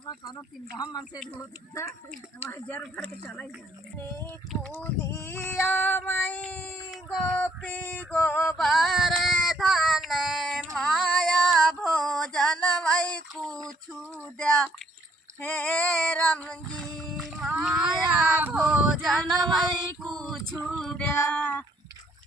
कोनो तीन हम मन से दूध हमारे जर भर के चला ही नी कूदिया मई गोपी गोबर धन माया भोजन वही कुछु द्या हे राम जी माया भोजन वही कुछु द्या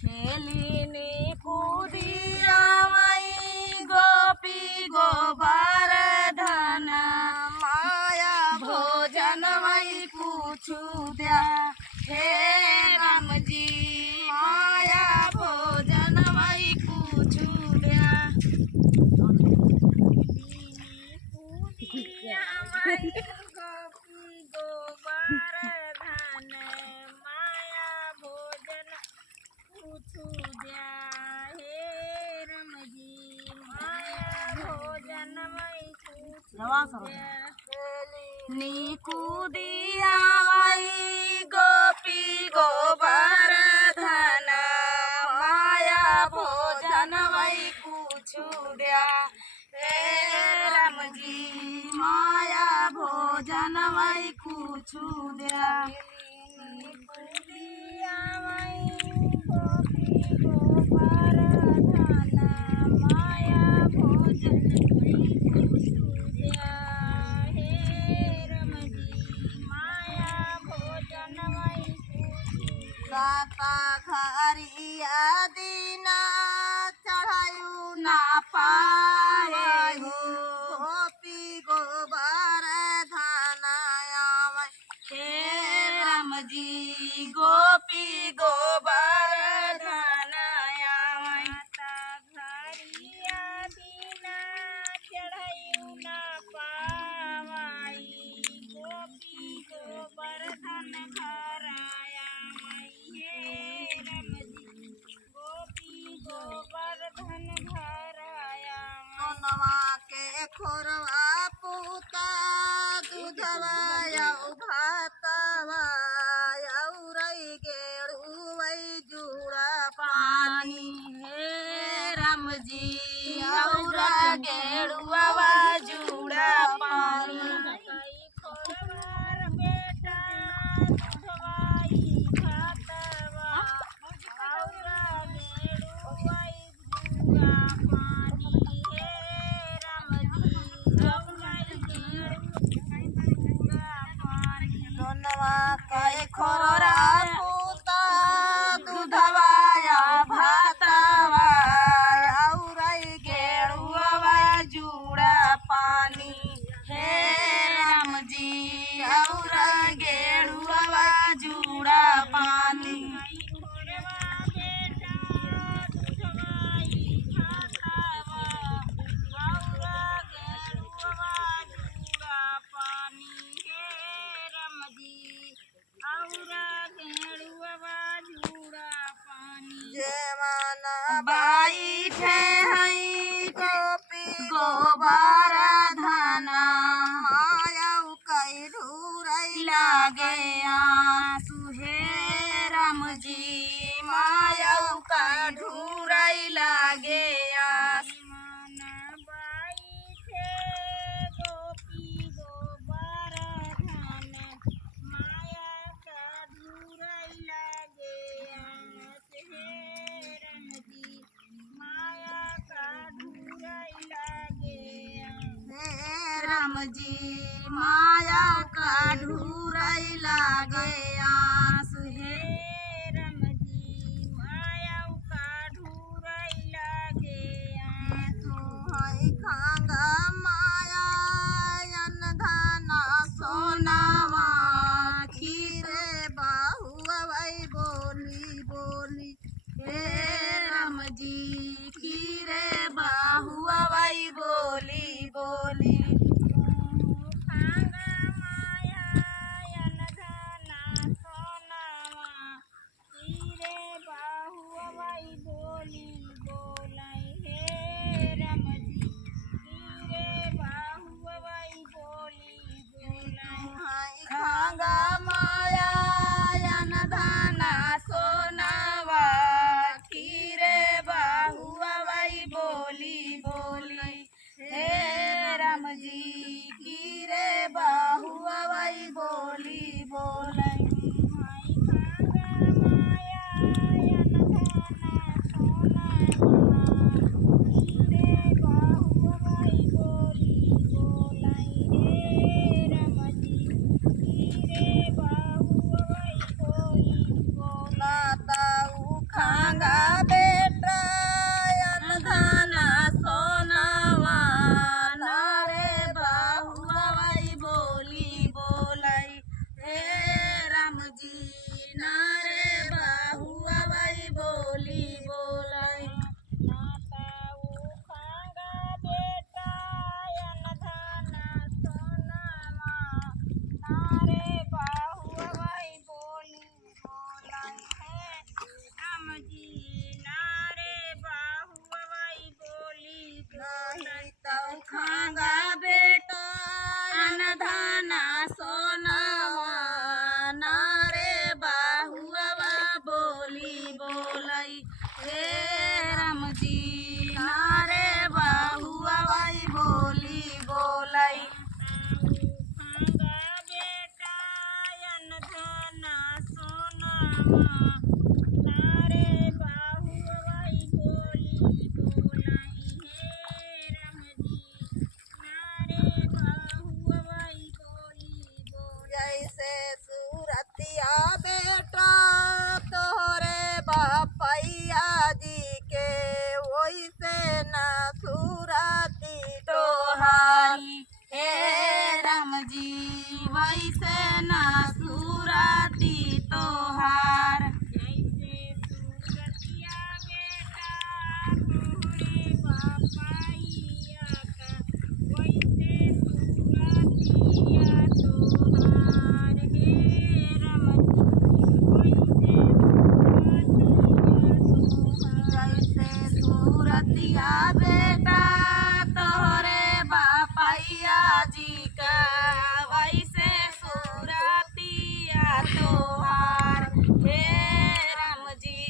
खेली नी कूदिया मई गोपी गोबर धन माया भोजन वही कुछु द्या हे राम जी माया भोजन वही कुछु द्या गोपी गोबर धन माया भोजन कुछु द्या हे राम जी माया भोजन वही कुछु द्या नी कूदिया मई गोपी गोबर धन माया भोजन वही कुछु द्या हे राम जी माया भोजन वही कुछु द्या कूदिया मई गोपी गोबर धन माया भोजन वही कुछु द्या हे राम जी माया भोजन वही साता घरिया दीना चढ़ायु ना पाए गोपी गोबर धन आवे हे राम जी गोपी गोबर धन आवे घरिया दीना चढ़ायु ना पावाई गोपी गोबर धन घर हे राम जी गोपी गोबर धन घर सोनवा के खोरवा पूता दूधवा यौ भातवा यौ रई गेड़ुवई जुड़ा पानी हे राम जी यौरा गेड़ुआ जुड़ा पानी बेटा दूधवाई भातवा यौरा गेड़ुवई जुड़ा पानी हे राम जी यौरा गेड़ुआ पानी सोनवा के खोरा पूता दूधवा या भातवा यौरई गेड़ुआ जुड़ा पानी हे राम जी यौरा गेड़ुआ जुड़ा पानी बाई ठे हई गोपी गोबर धन मायऊ कई ढूरई लागे आंसू हे राम जी मायऊ का ढूरई लागे आंसू बाई ठे गोपी गोबर धन माया का ढूरई लागे आंसू हे राम जी माया का ढूरई लागे हे राम जी माया का ढूरई लागे आंसू हे राम जी माया का ढूरई लागे आंसू हई खांगा माया अन धना सोनावा खीरे बाहुआ वही बोली बोली हे राम जी खीरे बाहुआ वही बोली बोली खांगा माया अन धना सोना धना सोनवा नारे बाहुआ बोली बोलाई हे राम जी नारे बाहुआ बोली बोलाई बेटा धना सोनवा नारे बाहुआ बोली बोलाई हे राम जी नारे बाहुआ बोली बोलाई जैसे सूरतिया बेटा तोहरे बापैया जी के वैसे न सूरती तोहारी हे राम जी वैसे न सूरती तोहार जैसे सूरतिया बेटा तोहरे बापैया का वैसे सूरतिया तोहार हे राम जी जैसे सूरतिया बेटा तोहरे बापैया जी का वैसे सूरतिया तोहार हे राम जी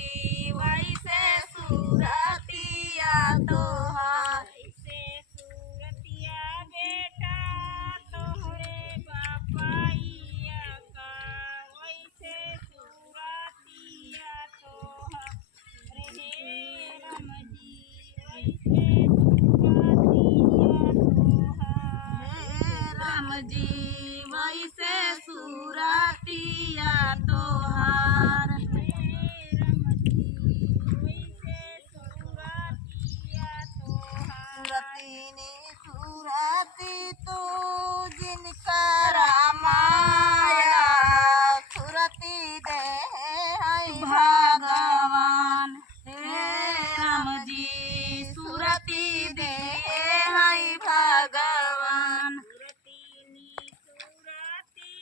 वैसे सूरतिया तोहार जैसे सूरतिया बेटा तोहरे बापैया का वैसे सूरतिया तोहार हे राम जी वैसे राम जी वैसे सूरतिया तोहार सूरतीनी सूरती तू जिनका रामाया सूरती दे भगवान हे राम जी सूरती दे भगवान सूरतीनी सूरती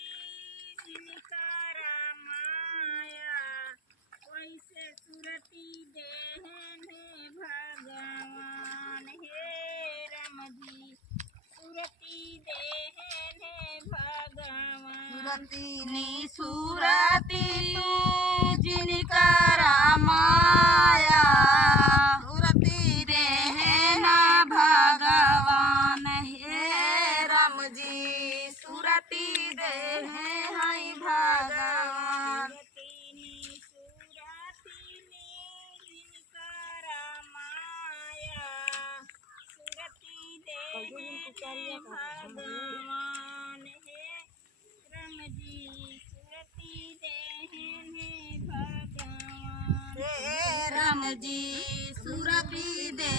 जिनका रामाया वैसे सूरती दे भगवान हे राम जी सूरती दे भगवान सूरतीनी सूरती तू जिनका रामाया सूरती दे भगवान हे राम जी सूरती दे भगवान भगवान हे राम जी सूरती दे भगवान हे राम जी सूरती दे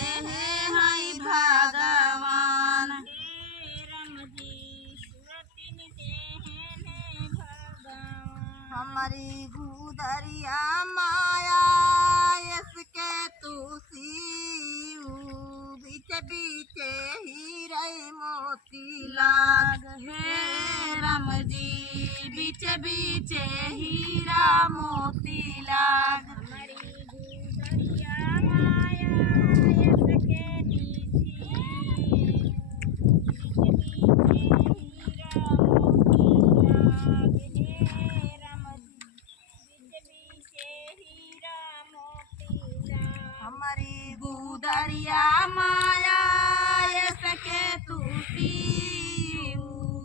भगवान हे राम जी सूरती दे भगवान हमारी गुदरिया माया इसके तू बीच बीचे हीरे मोती लाग हे राम जी बीच बीचे हीरा मोती लाग हमारी गुदरिया माया इसके हमारी गुदरिया माया सके तुसी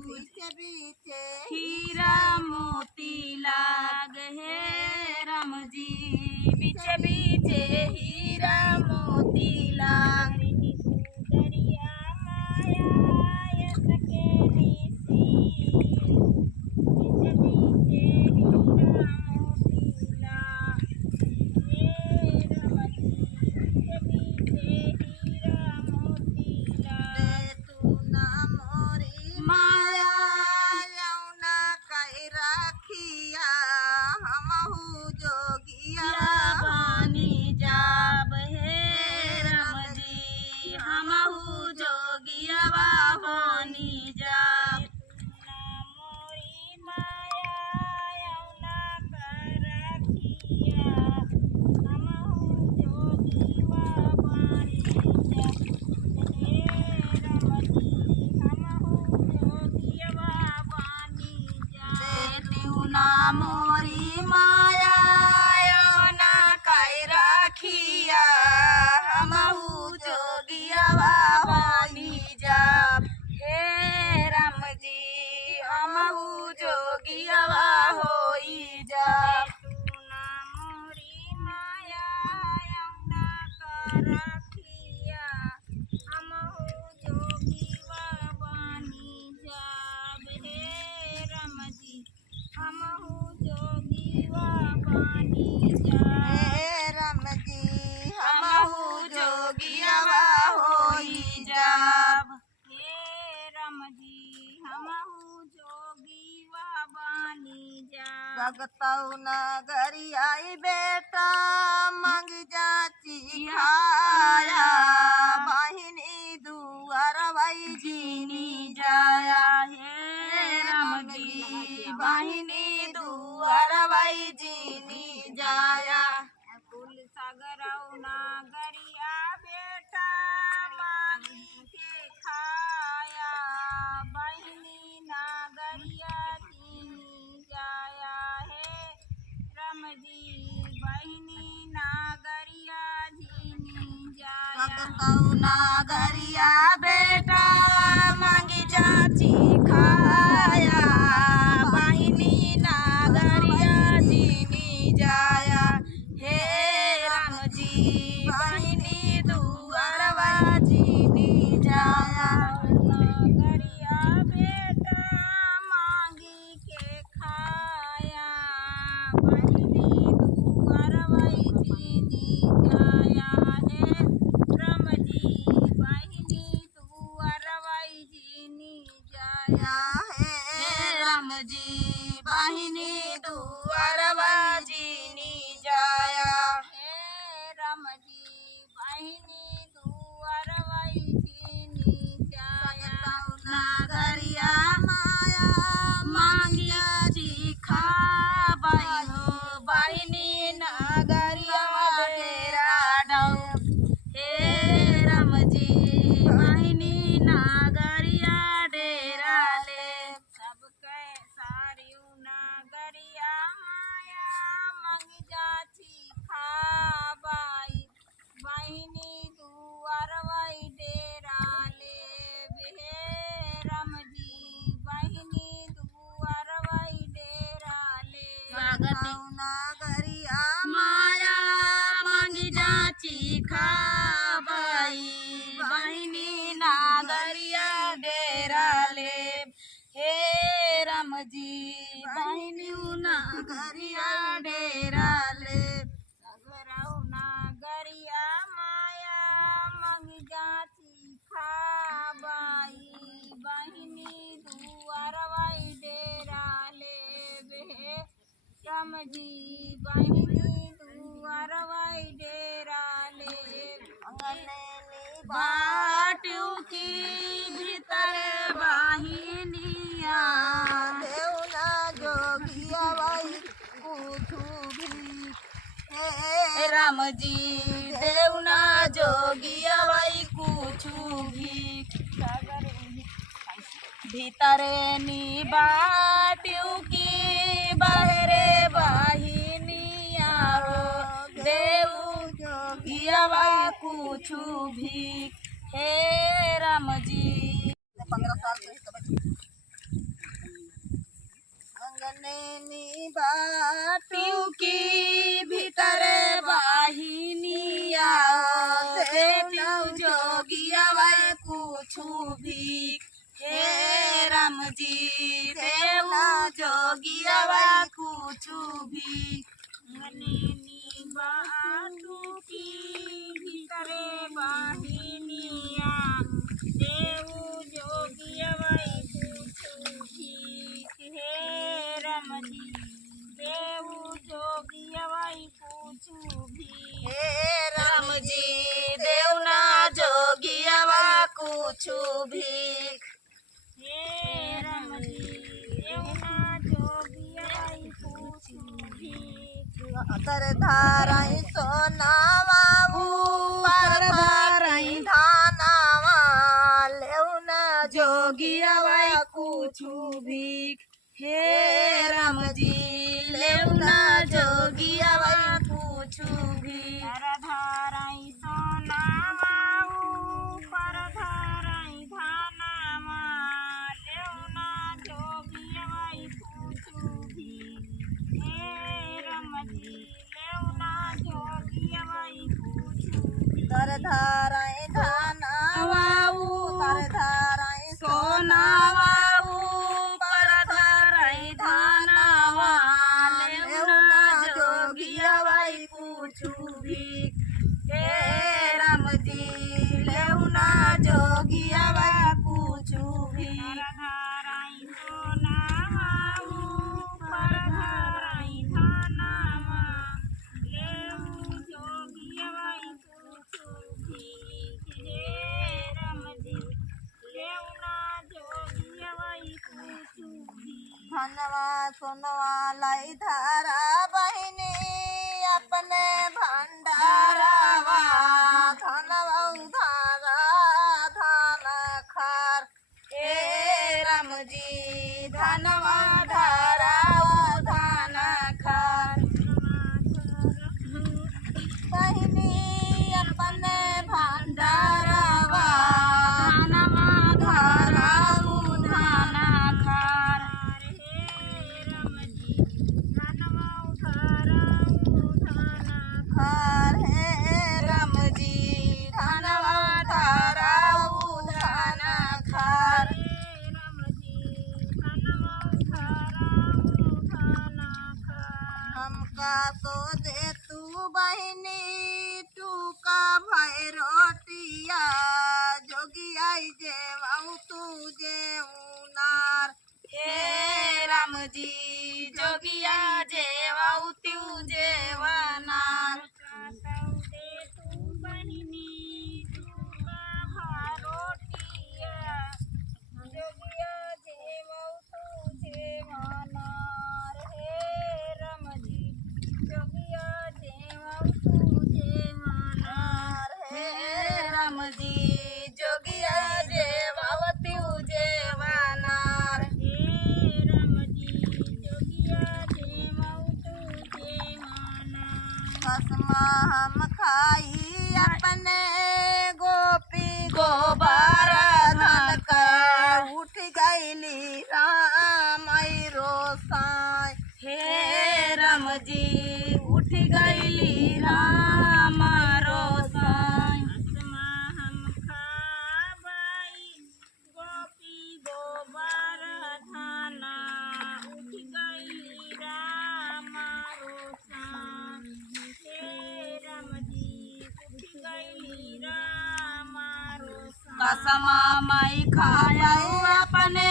बीच बीच हीरा मोती लाग हे राम जी बीच बीच हीरा मोती लाग गुदरिया माया सके ना मोरी माया ना काई राखिया हमहू जोगिया बनी जाब हे राम जी हमहू जोगिया होई जाब तू ना मोरी माया ना कर रखिया हमहू जोगीवा बनी जाब हे राम जी हमहू जोगीवा बनी जाब हे राम जी हमहू जोगिया होई जाब हे राम जी हमहू जोगीवा बनी जाब भगतौ नगरियाई बेटा मंग जाची खाया बहिनी दुआर भाई जीनी जाया हे राम जी बहिनी दुआर भाई जीनी जाया कुल सागरौ नागरिया बेटा मांगी के खाया बहिनी नागरिया चीनी जाया है राम जी बहिनी नागरिया झीनी जाया भगतौ नगरिया बेटा मंगी जाची खाया बहिनी नागरिया जीनी जाया हे राम जी बहिनी दुआर जीनी जाया नागरिया बेटा मांगी के खाया बहिनी दुआर चीनी जाया है राम जी बहिनी दुआर चीनी जाया हे राम जी बहिनी दुआर जीनी जाया हे राम जी बहिनी दुआर चीनी जाया नगरिया माया मांगी चीखा बाई हो बहिनी नगरिया डेरा डौ हे राम जी बहिनी नगरिया डेरा ले सबके सारियू नागरिया माया मंग जाची खाबाई बहिनी दुआर डेरा ले हे राम जी बहिनी दुआर डेरा ले भगतौ नगरिया माया मांगी जाची खाबाई बहिनी नगरिया डेरा ले हे राम जी बहिनी नगरिया डेरा ले सगरौ नागरिया माया मंग जाची खाबाई बहिनी दुआर डेरा ले हे राम जी बहिनी दुआर डेरा ले बाटू की भीतर वाहिनिया देवना जोगिया भाई कुछ भी हे राम जी देवना जोगिया भाई कुछ भी भीतर नी बाटू की बहरे वाहिनिया देव जोगिया भाई कुछ भी हे राम जी 15 साल के अंगने बाटू की भीतर वाहिनिया देव जोगिया भाई कुछ भी हे राम जी देव जोगिया भाई कुछ भी अंगनेनी बाटू की भीतरे वाहिनिया देव जोगिया कुछ भी हे राम जी देव जोगिया कुछ भी हे राम जी देवना जोगिया भाई कुछ भी हे राम जी देवना जोगिया कुछ भी तर धाराई सोनावा ऊपर धाराई धानावा लेउना जोगिया कुछ भी हे राम जी लेवना जोगिया वही पूछू भी परधाराई सोनामाऊ परधाराई धानामा लेवना जोगियवाई पूछूभी हे रमजी लेवना जोगियवाई पूछूभी तर धाराई धाना वाऊ तर धाराई सोना वाऊ पर धाराई धाना लेवना जोगिया वही पूछू भी हे राम जी लेवना जोगिया वही पूछू भी परधाराई सोनामाऊ परधाराई धानामा लेऊ जोगियवाई पूछूभी हे रमजी लेवना जोगियवाई पूछूभी धनवा सोनवा लाई धारा बहिनी अपने भंडारावा धनवा धारा धान खार हे राम जी धनवा धारा धान खार बहिनी अपने भंडारावा धनवा धारा धान खार खार हे राम जी धनवा धारा धान खार हमका तो दे तू बहिनी तू का भाई रोटिया जोगी आई जेवाऊ तू जेऊनार हे राम जी जोगिया जेवाऊ तू जेवानार हे राम जी जोगिया जेवाऊ तू जेवानार कसमा हम खाई अपने गोपी गोबर धन का उठ गईली राम रोसाई हे राम जी उठ गईली राम रोसाई कसमा माई खाया अपने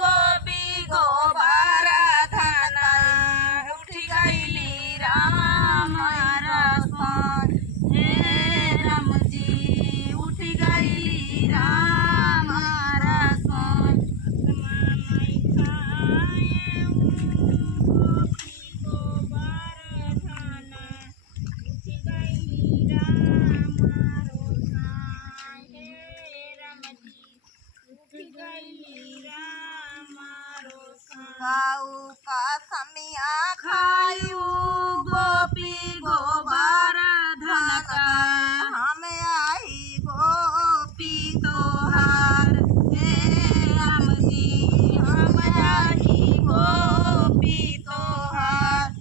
गोपी गोबर धन उठ गईली राम रसाई हे राम जी उठ गईली राम रसाई गाऊ का समिया खायू गोपी गोबर धन का हम आई गोपी तोहार हे राम जी हम आई गोपी तोहार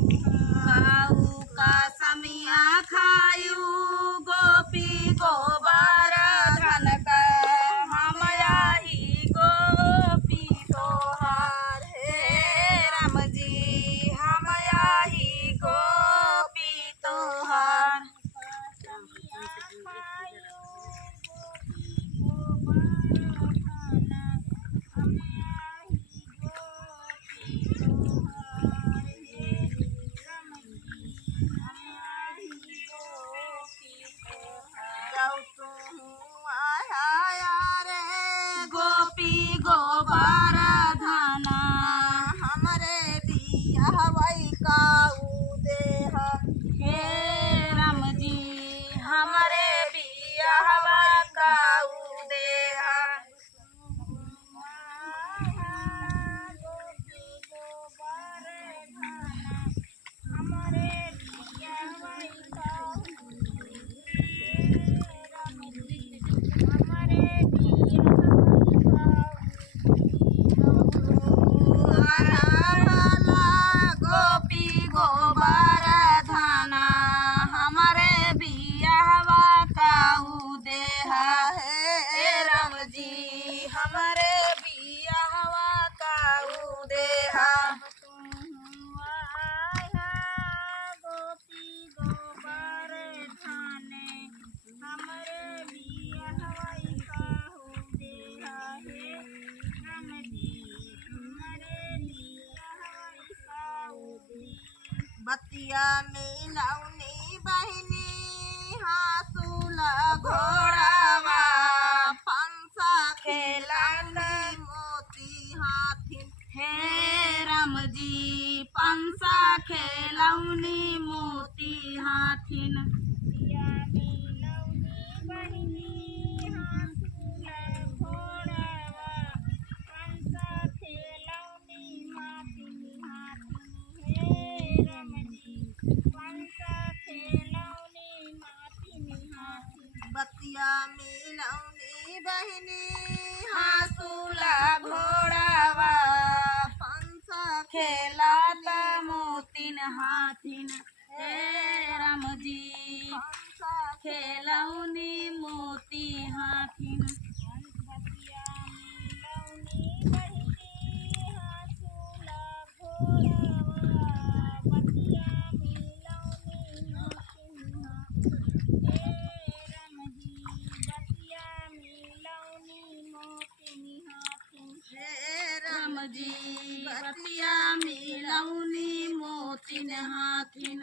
गाऊ का समिया खायू गोपी गोबर धन का हम आई गोपी तोहार हे राम जी हम आई गोपी तोहार गोपी गोबर हवाई काऊ देह हे राम जी हमारे बिया हवा काऊ देह हमारे बिया हवा काऊ देहा गोपी गोबर धाने हमारे बिया हवाई काऊ देहा हे राम जी हमारे बिया हवाई काऊ देहा बतिया मिलौनी बहिनी हासूला घोड़ावा हे राम जी पंसा खेलौनी मोती हाथिन बतिया मिलौनी बहिनी हासूला घोड़ावा खेलात मोतिन हाथिन हे राम जी खेलौनी मोती हाथिन राम जी बतिया मिलौनी मोतिन हाथिन